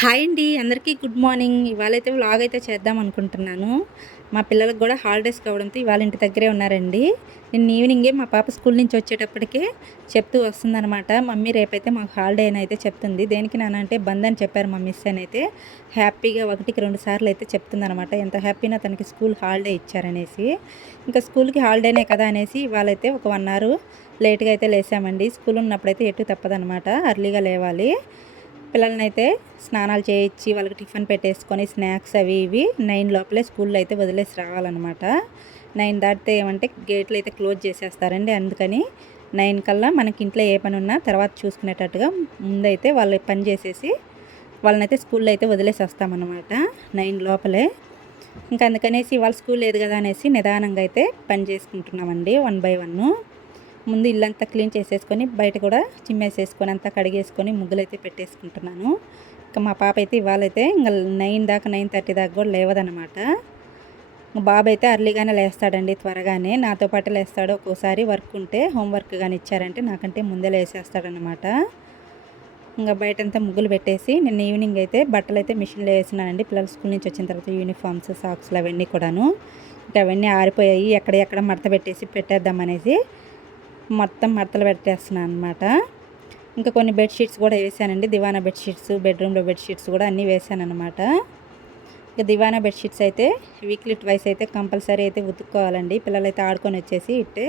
Hi అండి అందరికీ good morning. ఇవాళైతే vlog అయితే చేద్దాం అనుకుంటున్నాను. మా పిల్లలకు కూడా హాలిడేస్ కావడంతో ఇవాళ ఇంటి దగ్గరే ఉన్నారండి. నిన్న ఈవినింగే మా పాప స్కూల్ నుంచి వచ్చేటప్పటికే చెప్తూ వస్తుందన్నమాట మమ్మీ రేపైతే మాకు హాలిడే అని అయితే చెప్తుంది. దేనికి నాన్న అంటే బంద్ అని చెప్పారు మా మిస్ అని అయితే హ్యాపీగా ఒకటికి రెండు సార్లు అయితే చెప్తుందనమాట ఎంత హ్యాపీనా తనకి స్కూల్ హాలిడే ఇచ్చారనేసి. ఇంకా స్కూల్కి హాలిడేనే కదా అనేసి ఇవాళైతే ఒక వన్ అవర్ లేట్గా అయితే లేసామండి. స్కూల్ ఉన్నప్పుడైతే ఎటు తప్పదనమాట అర్లీగా లేవాలి. పిల్లల్ని అయితే స్నానాలు చేయించి వాళ్ళకి టిఫిన్ పెట్టేసుకొని స్నాక్స్ అవి ఇవి నైన్ లోపలే స్కూల్లో అయితే వదిలేసి రావాలన్నమాట. నైన్ దాటితే ఏమంటే గేట్లు అయితే క్లోజ్ చేసేస్తారండి. అందుకని నైన్ కల్లా మనకి ఇంట్లో ఏ పని ఉన్నా తర్వాత చూసుకునేటట్టుగా ముందైతే వాళ్ళు పని చేసేసి వాళ్ళనైతే స్కూల్లో అయితే వదిలేసి వస్తామన్నమాట నైన్ లోపలే. ఇంకా అందుకనేసి వాళ్ళ స్కూల్ లేదు కదా అనేసి నిదానంగా అయితే పని చేసుకుంటున్నామండి వన్ బై వన్ ముందు ఇల్లంతా క్లీన్ చేసేసుకొని బయట కూడా చిమ్మేసేసుకొని అంతా కడిగేసుకొని ముగ్గులు అయితే పెట్టేసుకుంటున్నాను. ఇంకా మా పాప అయితే ఇవాళైతే ఇంకా నైన్ దాకా నైన్ థర్టీ దాకా కూడా లేవదనమాట బాబు అయితే అర్లీగానే లేస్తాడండి త్వరగానే. నాతో పాటు లేస్తాడు ఒక్కోసారి వర్క్ ఉంటే హోంవర్క్ కానీ ఇచ్చారంటే నాకంటే ముందే లేసేస్తాడనమాట ఇంకా బయటంతా ముగ్గులు పెట్టేసి నేను ఈవినింగ్ అయితే బట్టలు అయితే మిషన్లో వేసినానండి. పిల్లలు స్కూల్ నుంచి వచ్చిన తర్వాత యూనిఫామ్స్ సాక్స్లు అవన్నీ కూడాను. ఇంకా అవన్నీ ఆరిపోయాయి. ఎక్కడ ఎక్కడ మడత పెట్టేసి పెట్టేద్దామనేసి మొత్తం మడతలు పెట్టేస్తున్నాను అనమాట ఇంకా కొన్ని బెడ్షీట్స్ కూడా వేసానండి. దివానా బెడ్షీట్స్ బెడ్రూమ్లో బెడ్షీట్స్ కూడా అన్నీ వేసాను అనమాట దివానా బెడ్షీట్స్ అయితే వీక్లీ ట్వైస్ అయితే కంపల్సరీ అయితే ఉతుక్కోవాలండి. పిల్లలు అయితే ఆడుకొని వచ్చేసి ఇట్టే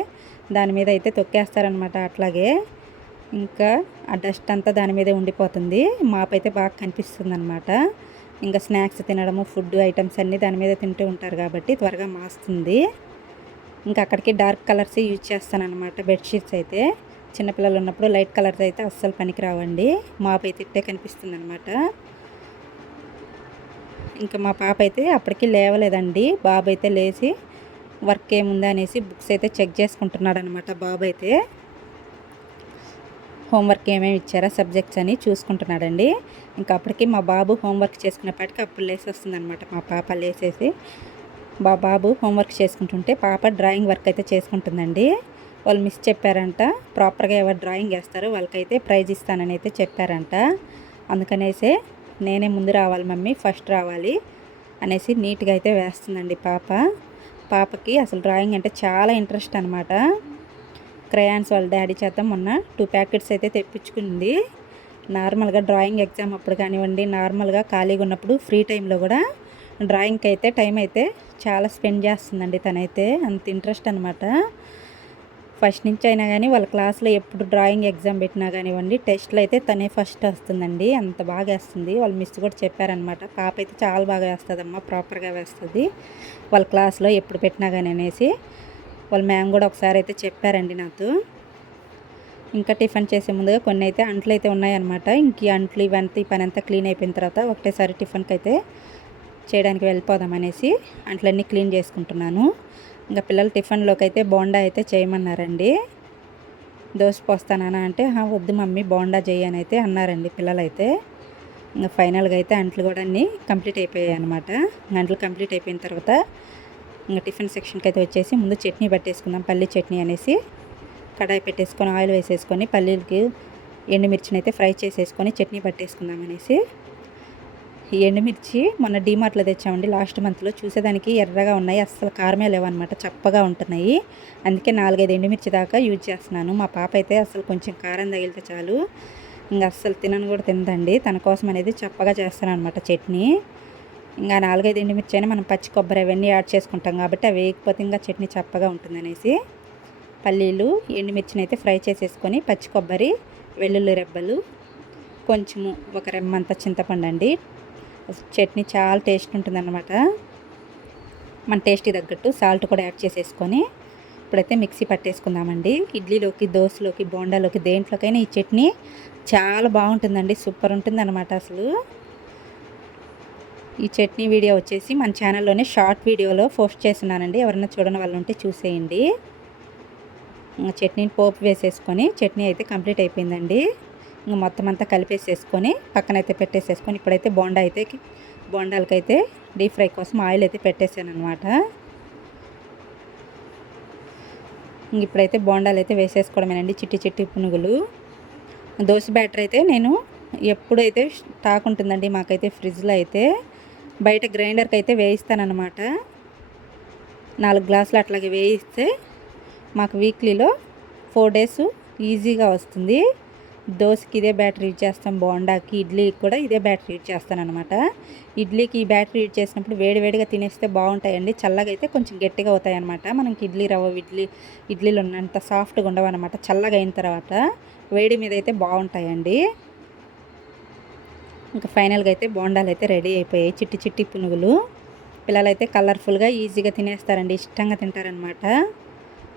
దాని మీద అయితే తొక్కేస్తారనమాట అట్లాగే. ఇంకా ఆ డస్ట్ అంతా దాని మీదే ఉండిపోతుంది. మాప్ అయితే బాగా కనిపిస్తుంది అనమాట ఇంకా స్నాక్స్ తినడము ఫుడ్ ఐటమ్స్ అన్నీ దాని మీద తింటూ ఉంటారు కాబట్టి త్వరగా మాస్తుంది. ఇంకా అక్కడికి డార్క్ కలర్స్ యూజ్ చేస్తాను అనమాట బెడ్షీట్స్ అయితే. చిన్నపిల్లలు ఉన్నప్పుడు లైట్ కలర్స్ అయితే అస్సలు పనికి రావండి అయితే ఇట్టే కనిపిస్తుంది అనమాట ఇంకా మా పాప అయితే అప్పటికి లేవలేదండి. బాబు అయితే లేచి వర్క్ ఏముందా అనేసి బుక్స్ అయితే చెక్ చేసుకుంటున్నాడు అనమాట బాబు అయితే. హోంవర్క్ ఏమేమి ఇచ్చారా సబ్జెక్ట్స్ అని చూసుకుంటున్నాడండి. ఇంకా అప్పటికి మా బాబు హోంవర్క్ చేసుకునేపాటికి అప్పుడు లేసి వస్తుందన్నమాట మా పాప లేసేసి. బా బాబు హోంవర్క్ చేసుకుంటుంటే పాప డ్రాయింగ్ వర్క్ అయితే చేసుకుంటుందండి. వాళ్ళు మిస్ చెప్పారంట. ప్రాపర్గా ఎవరు డ్రాయింగ్ వేస్తారో వాళ్ళకైతే ప్రైజ్ ఇస్తానని అయితే చెప్పారంట. అందుకనేసే నేనే ముందు రావాలి మమ్మీ ఫస్ట్ రావాలి అనేసి నీట్గా అయితే వేస్తుందండి పాప. పాపకి అసలు డ్రాయింగ్ అంటే చాలా ఇంట్రెస్ట్ అనమాట క్రయాన్స్ వాళ్ళ డాడీ చేత మొన్న టూ ప్యాకెట్స్ అయితే తెప్పించుకుంది. నార్మల్గా డ్రాయింగ్ ఎగ్జామ్ అప్పుడు కానివ్వండి నార్మల్గా ఖాళీగా ఉన్నప్పుడు ఫ్రీ టైంలో కూడా డ్రాయింగ్కి అయితే టైం అయితే చాలా స్పెండ్ చేస్తుందండి తనైతే. అంత ఇంట్రెస్ట్ అనమాట ఫస్ట్ నుంచి అయినా కానీ వాళ్ళ క్లాస్లో ఎప్పుడు డ్రాయింగ్ ఎగ్జామ్ పెట్టినా కానివ్వండి టెస్ట్లో అయితే తనే ఫస్ట్ వస్తుందండి. అంత బాగా వేస్తుంది. వాళ్ళ మిస్ కూడా చెప్పారనమాట పాప అయితే చాలా బాగా వేస్తుందమ్మా ప్రాపర్గా వేస్తుంది. వాళ్ళ క్లాస్లో ఎప్పుడు పెట్టినా కానీ అనేసి వాళ్ళ మ్యామ్ కూడా ఒకసారి అయితే చెప్పారండి నాతో. ఇంకా టిఫిన్ చేసే ముందుగా కొన్ని అయితే అంట్లు అయితే ఉన్నాయన్నమాట. ఇంక అంట్లు ఇవంతా ఈ పని అంతా క్లీన్ అయిపోయిన తర్వాత ఒకటేసారి టిఫిన్కి అయితే చేయడానికి వెళ్ళిపోదాం అనేసి అంట్లన్నీ క్లీన్ చేసుకుంటున్నాను. ఇంకా పిల్లలు టిఫిన్లోకి అయితే బోండా అయితే చేయమన్నారండి. దోశ పోస్తానా అంటే వద్దు మమ్మీ బోండా చేయని అయితే అన్నారండి పిల్లలైతే. ఇంకా ఫైనల్గా అయితే అంట్లు కూడా అన్నీ కంప్లీట్ అయిపోయాయి అనమాట అంట్లు కంప్లీట్ అయిపోయిన తర్వాత ఇంకా టిఫిన్ సెక్షన్కి అయితే వచ్చేసి ముందు చట్నీ పట్టేసుకుందాం పల్లీ చట్నీ అనేసి. కడాయి పెట్టేసుకొని ఆయిల్ వేసేసుకొని పల్లీలకి ఎండుమిర్చిని అయితే ఫ్రై చేసేసుకొని చట్నీ పట్టేసుకుందాం అనేసి. ఈ ఎండుమిర్చి మొన్న డీమార్ట్లో తెచ్చామండి. లాస్ట్ మంత్లో చూసేదానికి ఎర్రగా ఉన్నాయి. అస్సలు కారమే లేవన్నమాట. చప్పగా ఉంటున్నాయి. అందుకే నాలుగైదు ఎండుమిర్చి దాకా యూజ్ చేస్తున్నాను. మా పాప అయితే అసలు కొంచెం కారం తగిలితే చాలు. ఇంకా అస్సలు తినను కూడా తిందండి తన కోసం అనేది చప్పగా చేస్తాను అనమాట చట్నీ ఇంకా నాలుగైదు ఎండుమిర్చి అయినా మనం పచ్చి కొబ్బరి అవన్నీ యాడ్ చేసుకుంటాం కాబట్టి అవి వేయకపోతే ఇంకా చట్నీ చప్పగా ఉంటుందనేసి పల్లీలు ఎండుమిర్చిని అయితే ఫ్రై చేసేసుకొని పచ్చి కొబ్బరి వెల్లుల్లి రెబ్బలు కొంచెము ఒక రెమ్మంత చింతపండు అండి. చట్నీ చాలా టేస్ట్ ఉంటుందన్నమాట. మన టేస్ట్కి తగ్గట్టు సాల్ట్ కూడా యాడ్ చేసేసుకొని ఇప్పుడైతే మిక్సీ పట్టేసుకుందామండి. ఇడ్లీలోకి దోశలోకి బోండాలోకి దేంట్లోకైనా ఈ చట్నీ చాలా బాగుంటుందండి. సూపర్ ఉంటుంది అనమాట అసలు. ఈ చట్నీ వీడియో వచ్చేసి మన ఛానల్లోనే షార్ట్ వీడియోలో పోస్ట్ చేస్తున్నానండి. ఎవరైనా చూడని వాళ్ళు ఉంటే చూసేయండి. చట్నీని పోపు వేసేసుకొని చట్నీ అయితే కంప్లీట్ అయిపోయిందండి. మొత్తం అంతా కలిపేసేసుకొని పక్కనైతే పెట్టేసేసుకొని ఇప్పుడైతే బోండా అయితే బోండాలకైతే డీప్ ఫ్రై కోసం ఆయిల్ అయితే పెట్టేసాను అనమాట ఇప్పుడైతే బోండాలు అయితే వేసేసుకోవడమేనండి చిట్టి చిట్టి పునుగులు. దోశ బ్యాటర్ అయితే నేను ఎప్పుడైతే స్టాక్ ఉంటుందండి మాకైతే ఫ్రిడ్జ్లో అయితే బయట గ్రైండర్కి అయితే వేయిస్తానమాట నాలుగు గ్లాసులు అట్లాగే వేయిస్తే మాకు వీక్లీలో ఫోర్ డేస్ ఈజీగా వస్తుంది. దోశకి ఇదే బ్యాటరీ యూజ్ చేస్తాం బోండాకి ఇడ్లీకి కూడా ఇదే బ్యాటరీ యూజ్ చేస్తాను అనమాట ఇడ్లీకి ఈ బ్యాటరీ యూజ్ చేసినప్పుడు వేడివేడిగా తినేస్తే బాగుంటాయండి. చల్లగా అయితే కొంచెం గట్టిగా అవుతాయి అనమాట మనకి ఇడ్లీ రవ్వ ఇడ్లీ ఇడ్లీలు ఉన్నంత సాఫ్ట్గా ఉండవు అనమాట చల్లగా అయిన తర్వాత వేడి మీద అయితే బాగుంటాయండి. ఇంకా ఫైనల్గా అయితే బోండాలు అయితే రెడీ అయిపోయాయి. చిట్టి చిట్టి పునుగులు. పిల్లలు అయితే కలర్ఫుల్గా ఈజీగా తినేస్తారండి. ఇష్టంగా తింటారనమాట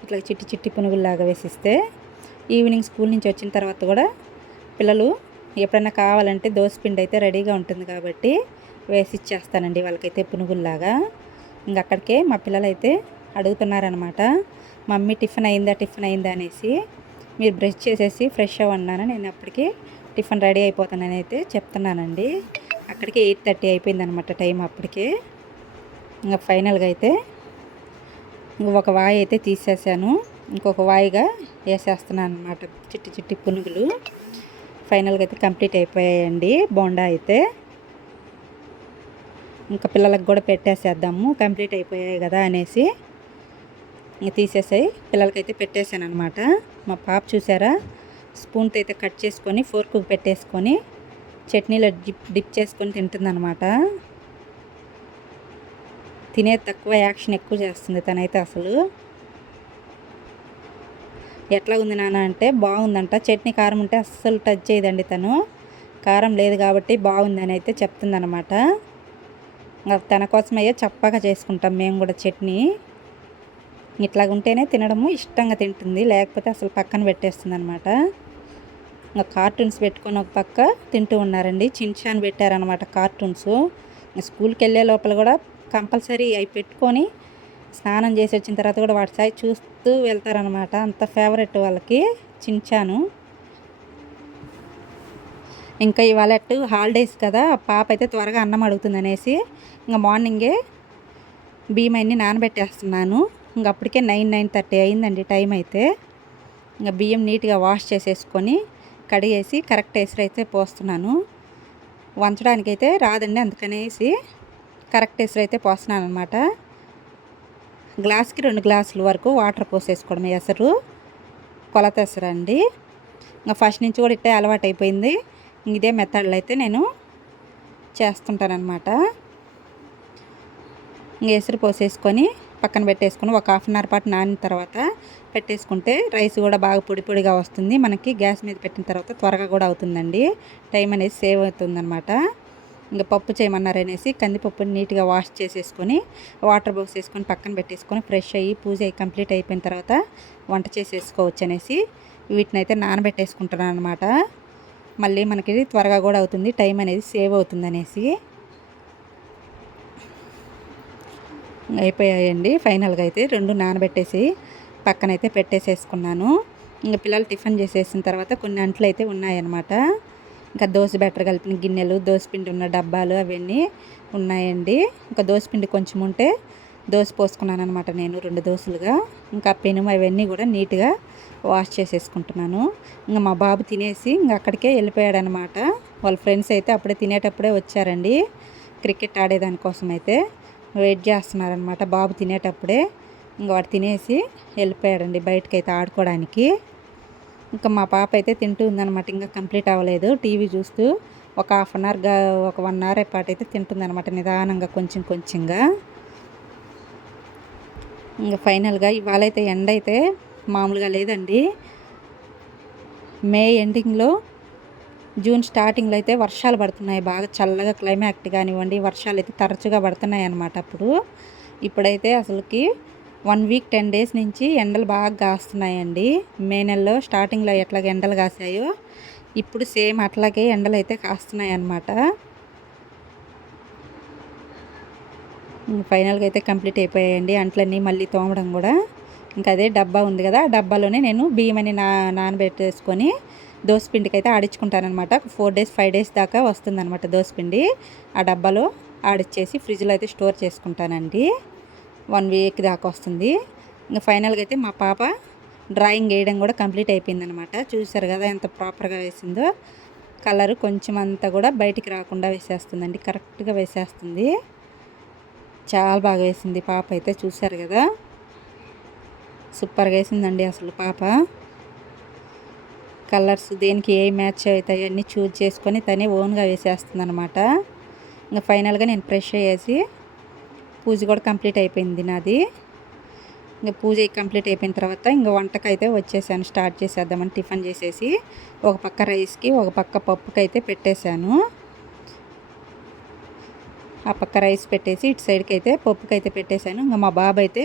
ఇట్లా చిట్టి చిట్టి పునుగుల్లాగా వేసిస్తే ఈవినింగ్ స్కూల్ నుంచి వచ్చిన తర్వాత కూడా పిల్లలు ఎప్పుడైనా కావాలంటే పిండి అయితే రెడీగా ఉంటుంది కాబట్టి వేసి ఇచ్చేస్తానండి వాళ్ళకైతే పునుగుల్లాగా. ఇంక అక్కడికే మా పిల్లలు అయితే అడుగుతున్నారనమాట మమ్మీ టిఫిన్ అయిందా టిఫిన్ అయిందా? అనేసి. మీరు బ్రష్ చేసేసి ఫ్రెష్ అవ్వన్నాను నేను అప్పటికి టిఫిన్ రెడీ అయిపోతానని అయితే చెప్తున్నానండి. అక్కడికి ఎయిట్ థర్టీ అయిపోయింది అనమాట టైం అప్పటికే. ఇంకా ఫైనల్గా అయితే ఒక వాయి అయితే తీసేసాను. ఇంకొక వాయిగా వేసేస్తున్నాను అనమాట చిట్టి చిట్టి పునుగులు. ఫైనల్గా అయితే కంప్లీట్ అయిపోయాయండి. బోండా అయితే. ఇంకా పిల్లలకు కూడా పెట్టేసేద్దాము. కంప్లీట్ అయిపోయాయి కదా అనేసి. ఇంక తీసేసాయి. పిల్లలకైతే పెట్టేశాను అనమాట మా పాప చూసారా? స్పూన్తో అయితే కట్ చేసుకొని ఫోర్కు పెట్టేసుకొని చట్నీలో డిప్ డిప్ చేసుకొని తింటుందన్నమాట. తినే తక్కువ యాక్షన్ ఎక్కువ చేస్తుంది తనైతే అసలు. ఎట్లా ఉంది నాన్న అంటే బాగుందంట. చట్నీ కారం ఉంటే అస్సలు టచ్ చేయదండి తను. కారం లేదు కాబట్టి బాగుందని అయితే చెప్తుందనమాట తన కోసమయ్యే చప్పగా చేసుకుంటాం మేము కూడా చట్నీ. ఇట్లా ఉంటేనే తినడము ఇష్టంగా తింటుంది. లేకపోతే అసలు పక్కన పెట్టేస్తుంది అనమాట ఇంకా కార్టూన్స్ పెట్టుకొని ఒక పక్క తింటూ ఉన్నారండి. చిన్చాన్ పెట్టారనమాట కార్టూన్స్. స్కూల్కి వెళ్ళే లోపల కూడా కంపల్సరీ అవి పెట్టుకొని స్నానం చేసి వచ్చిన తర్వాత కూడా వాటి సాయి చూస్తూ వెళ్తారనమాట అంత ఫేవరెట్ వాళ్ళకి చించాను. ఇంకా ఇవాళ హాలిడేస్ కదా పాప అయితే త్వరగా అన్నం అడుగుతుంది అనేసి ఇంకా మార్నింగే బియ్యం నానబెట్టేస్తున్నాను. ఇంక అప్పటికే నైన్ నైన్ థర్టీ అయిందండి టైం అయితే. ఇంకా బియ్యం నీట్గా వాష్ చేసేసుకొని కడిగేసి కరెక్ట్ ఎసురు అయితే పోస్తున్నాను. వంచడానికైతే రాదండి అందుకనేసి కరెక్ట్ ఎసురు అయితే పోస్తున్నాను అనమాట గ్లాస్కి రెండు గ్లాసుల వరకు వాటర్ పోసేసుకోవడం ఎసరు కొలత ఎసరు అండి ఇంకా ఫస్ట్ నుంచి కూడా ఇట్టే అలవాటు అయిపోయింది ఇదే మెథడ్లో అయితే నేను చేస్తుంటానమాట ఇంక ఎసురు పోసేసుకొని పక్కన పెట్టేసుకొని ఒక హాఫ్ అన్ అవర్ పాటు నానిన తర్వాత పెట్టేసుకుంటే రైస్ కూడా బాగా పొడి పొడిగా వస్తుంది. మనకి గ్యాస్ మీద పెట్టిన తర్వాత త్వరగా కూడా అవుతుందండి. టైం అనేది సేవ్ అవుతుందన్నమాట. ఇంకా పప్పు చేయమన్నారనేసి కందిపప్పుని నీట్గా వాష్ చేసేసుకొని వాటర్ బాక్స్ వేసుకొని పక్కన పెట్టేసుకొని ఫ్రెష్ అయ్యి పూజ అయ్యి కంప్లీట్ అయిపోయిన తర్వాత వంట చేసేసుకోవచ్చు అనేసి వీటిని అయితే నానబెట్టేసుకుంటున్నాను అనమాట మళ్ళీ మనకి త్వరగా కూడా అవుతుంది టైం అనేది సేవ్ అవుతుంది అనేసి అయిపోయాయండి. ఫైనల్గా అయితే రెండు నానబెట్టేసి పక్కనైతే పెట్టేసేసుకున్నాను. ఇంకా పిల్లలు టిఫిన్ చేసేసిన తర్వాత కొన్ని అంట్లు అయితే ఉన్నాయన్నమాట. ఇంకా దోశ బెటర్ కలిపిన గిన్నెలు దోశపిండి ఉన్న డబ్బాలు అవన్నీ ఉన్నాయండి. ఇంకా పిండి కొంచెం ఉంటే దోశ పోసుకున్నాను అనమాట నేను రెండు దోశలుగా. ఇంకా పెనుము అవన్నీ కూడా నీట్గా వాష్ చేసేసుకుంటున్నాను. ఇంకా మా బాబు తినేసి ఇంకా అక్కడికే వెళ్ళిపోయాడు అనమాట వాళ్ళ ఫ్రెండ్స్ అయితే అప్పుడే తినేటప్పుడే వచ్చారండి. క్రికెట్ ఆడేదానికోసం అయితే వెయిట్ చేస్తున్నారనమాట బాబు తినేటప్పుడే ఇంకా వాడు తినేసి వెళ్ళిపోయాడండి బయటకైతే అయితే ఆడుకోవడానికి. ఇంకా మా పాప అయితే తింటూ ఉందన్నమాట. ఇంకా కంప్లీట్ అవ్వలేదు. టీవీ చూస్తూ ఒక హాఫ్ అన్ అవర్గా ఒక వన్ అవర్ పాటు అయితే తింటుందనమాట నిదానంగా కొంచెం కొంచెంగా. ఇంకా ఫైనల్గా ఇవాళ అయితే ఎండ అయితే మామూలుగా లేదండి. మే ఎండింగ్లో జూన్ స్టార్టింగ్లో అయితే వర్షాలు పడుతున్నాయి. బాగా చల్లగా క్లైమాక్ట్ కానివ్వండి వర్షాలు అయితే తరచుగా పడుతున్నాయి అన్నమాట అప్పుడు. ఇప్పుడైతే అసలుకి వన్ వీక్ టెన్ డేస్ నుంచి ఎండలు బాగా కాస్తున్నాయండి. మే నెలలో స్టార్టింగ్లో ఎట్లాగ ఎండలు కాసాయో ఇప్పుడు సేమ్ అట్లాగే ఎండలు అయితే కాస్తున్నాయి అన్నమాట ఫైనల్గా అయితే కంప్లీట్ అయిపోయాయండి అంట్లన్నీ మళ్ళీ తోమడం కూడా. ఇంకా అదే డబ్బా ఉంది కదా ఆ డబ్బాలోనే నేను బియ్యం అని నా నానబెట్టేసుకొని దోసపిండికి అయితే ఆడించుకుంటానమాట ఫోర్ డేస్ ఫైవ్ డేస్ దాకా వస్తుందన్నమాట దోసపిండి ఆ డబ్బాలో ఆడిచ్చేసి ఫ్రిడ్జ్లో అయితే స్టోర్ చేసుకుంటానండి. వన్ వీక్ దాకా వస్తుంది. ఇంకా ఫైనల్గా అయితే మా పాప డ్రాయింగ్ వేయడం కూడా కంప్లీట్ అయిపోయిందనమాట చూసారు కదా ఎంత ప్రాపర్గా వేసిందో. కలర్ కొంచెం అంతా కూడా బయటికి రాకుండా వేసేస్తుందండి. కరెక్ట్గా వేసేస్తుంది. చాలా బాగా వేసింది పాప అయితే చూశారు కదా. సూపర్గా వేసిందండి అసలు పాప. కలర్స్ దేనికి ఏ మ్యాచ్ అవుతాయి అన్నీ చూజ్ చేసుకొని తనే ఓన్గా వేసేస్తుంది అనమాట ఇంకా ఫైనల్గా నేను ఫ్రెష్ అయ్యేసి పూజ కూడా కంప్లీట్ అయిపోయింది నాది. ఇంకా పూజ కంప్లీట్ అయిపోయిన తర్వాత ఇంకా వంటకైతే వచ్చేసాను. స్టార్ట్ చేసేద్దామని టిఫిన్ చేసేసి ఒక పక్క రైస్కి ఒక పక్క పప్పుకి అయితే పెట్టేశాను. ఆ పక్క రైస్ పెట్టేసి ఇటు సైడ్కి అయితే పప్పుకి అయితే పెట్టేశాను. ఇంకా మా బాబు అయితే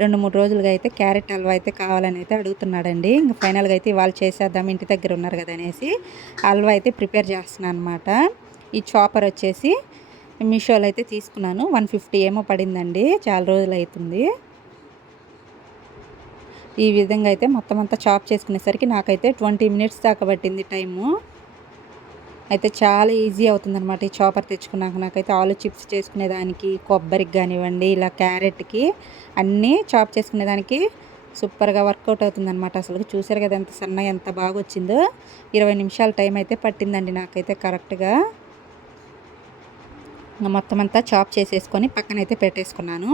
రెండు మూడు రోజులుగా అయితే క్యారెట్ హల్వా అయితే కావాలని అయితే అడుగుతున్నాడండి. ఇంకా ఫైనల్గా అయితే వాళ్ళు చేసేద్దాం ఇంటి దగ్గర ఉన్నారు కదా అనేసి హల్వా అయితే ప్రిపేర్ చేస్తున్నాను అనమాట ఈ చాపర్ వచ్చేసి మీషోలో అయితే తీసుకున్నాను. వన్ ఫిఫ్టీ ఏమో పడిందండి. చాలా రోజులు అవుతుంది. ఈ విధంగా అయితే మొత్తం అంతా చాప్ చేసుకునేసరికి నాకైతే ట్వంటీ మినిట్స్ దాకా పట్టింది టైము. అయితే చాలా ఈజీ అవుతుందన్నమాట ఈ చాపర్ తెచ్చుకున్నాక. నాకైతే ఆలు చిప్స్ చేసుకునేదానికి కొబ్బరికి కానివ్వండి ఇలా క్యారెట్కి అన్నీ చాప్ చేసుకునేదానికి సూపర్గా వర్కౌట్ అవుతుందన్నమాట. అసలు చూసారు కదా ఎంత సన్నగా ఎంత బాగా వచ్చిందో ఇరవై నిమిషాల టైం అయితే పట్టిందండి నాకైతే కరెక్ట్గా. మొత్తం అంతా చాప్ చేసేసుకొని పక్కనైతే పెట్టేసుకున్నాను.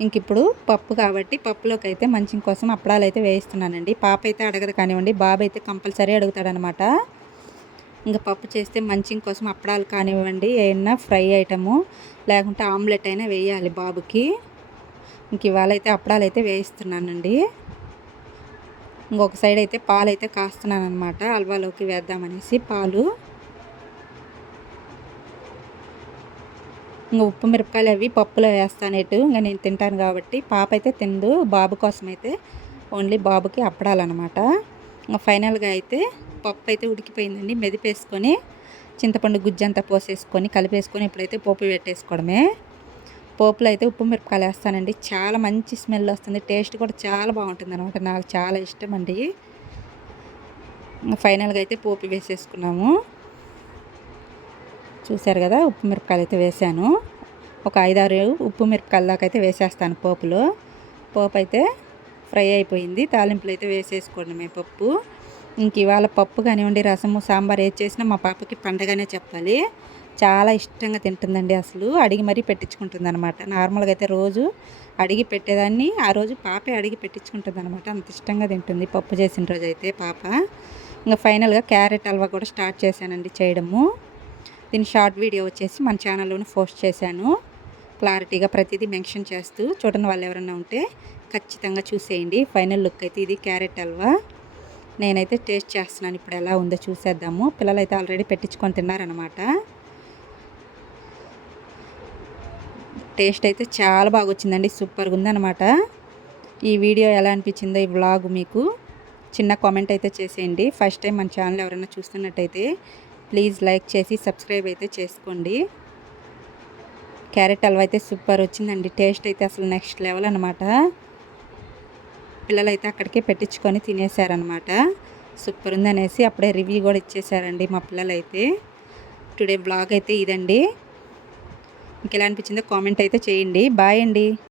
ఇంక ఇప్పుడు పప్పు కాబట్టి పప్పులోకి అయితే మంచి కోసం అప్పడాలు అయితే వేయిస్తున్నానండి. పాప అయితే అడగదు కానివ్వండి బాబు అయితే కంపల్సరీ అడుగుతాడనమాట. ఇంకా పప్పు చేస్తే మంచి కోసం అప్పడాలు కానివ్వండి ఏమన్నా ఫ్రై ఐటము లేకుంటే ఆమ్లెట్ అయినా వేయాలి బాబుకి. ఇంక ఇవాళ అయితే అప్పడాలు అయితే వేయిస్తున్నానండి. ఇంకొక సైడ్ అయితే పాలు అయితే కాస్తున్నాను అనమాట అల్వాలోకి వేద్దామనేసి పాలు. ఇంకా ఉప్పు మిరపకాయలు అవి పప్పులో వేస్తానేటు ఇంకా నేను తింటాను కాబట్టి పాప అయితే తిందు. బాబు కోసం అయితే ఓన్లీ బాబుకి అప్పడాలన్నమాట. ఇంకా ఫైనల్గా అయితే పప్పు అయితే ఉడికిపోయిందండి. మెదిపేసుకొని చింతపండు గుజ్జంతా పోసేసుకొని కలిపేసుకొని ఇప్పుడైతే పోపు పెట్టేసుకోవడమే. పోపులో అయితే ఉప్పు మిరపకాయలు వేస్తానండి. చాలా మంచి స్మెల్ వస్తుంది. టేస్ట్ కూడా చాలా బాగుంటుంది అనమాట నాకు చాలా ఇష్టం అండి. ఫైనల్గా అయితే పోపు వేసేసుకున్నాము. చూశారు కదా ఉప్పు మిరపకాయలు అయితే వేసాను ఒక ఐదారు ఉప్పు మిరపకాయల దాకా అయితే వేసేస్తాను పోపులో. పోపు అయితే ఫ్రై అయిపోయింది. తాలింపులు అయితే వేసేసుకోండి మేము పప్పు. ఇంక ఇవాళ పప్పు కానివ్వండి రసము సాంబార్ ఏది చేసినా మా పాపకి పండగనే చెప్పాలి. చాలా ఇష్టంగా తింటుందండి అసలు. అడిగి మరీ పెట్టించుకుంటుంది అనమాట నార్మల్గా అయితే రోజు అడిగి పెట్టేదాన్ని ఆ రోజు పాపే అడిగి పెట్టించుకుంటుంది అనమాట అంత ఇష్టంగా తింటుంది పప్పు చేసిన రోజు అయితే పాప. ఇంకా ఫైనల్గా క్యారెట్ హల్వా కూడా స్టార్ట్ చేశానండి చేయడము. దీని షార్ట్ వీడియో వచ్చేసి మన ఛానల్లోనే పోస్ట్ చేశాను. క్లారిటీగా ప్రతిదీ మెన్షన్ చేస్తూ చూడని వాళ్ళు ఎవరైనా ఉంటే ఖచ్చితంగా చూసేయండి. ఫైనల్ లుక్ అయితే ఇది క్యారెట్ హల్వా. నేనైతే టేస్ట్ చేస్తున్నాను. ఇప్పుడు ఎలా ఉందో చూసేద్దాము. పిల్లలు అయితే ఆల్రెడీ పెట్టించుకొని తిన్నారనమాట టేస్ట్ అయితే చాలా బాగా వచ్చిందండి. సూపర్గా ఉందనమాట ఈ వీడియో ఎలా అనిపించిందో ఈ వ్లాగ్ మీకు చిన్న కామెంట్ అయితే చేసేయండి. ఫస్ట్ టైం మన ఛానల్ ఎవరైనా చూస్తున్నట్టయితే ప్లీజ్ లైక్ చేసి సబ్స్క్రైబ్ అయితే చేసుకోండి. క్యారెట్ హల్వా అయితే సూపర్ వచ్చిందండి. టేస్ట్ అయితే అసలు నెక్స్ట్ లెవెల్ అనమాట పిల్లలు అయితే అక్కడికే పెట్టించుకొని తినేసారనమాట సూపర్ ఉందనేసి అప్పుడే రివ్యూ కూడా ఇచ్చేసారండి మా పిల్లలు అయితే టుడే బ్లాగ్ అయితే ఇదండి. ఇంకెలా అనిపించిందో కామెంట్ అయితే చేయండి. బాయ్ అండి.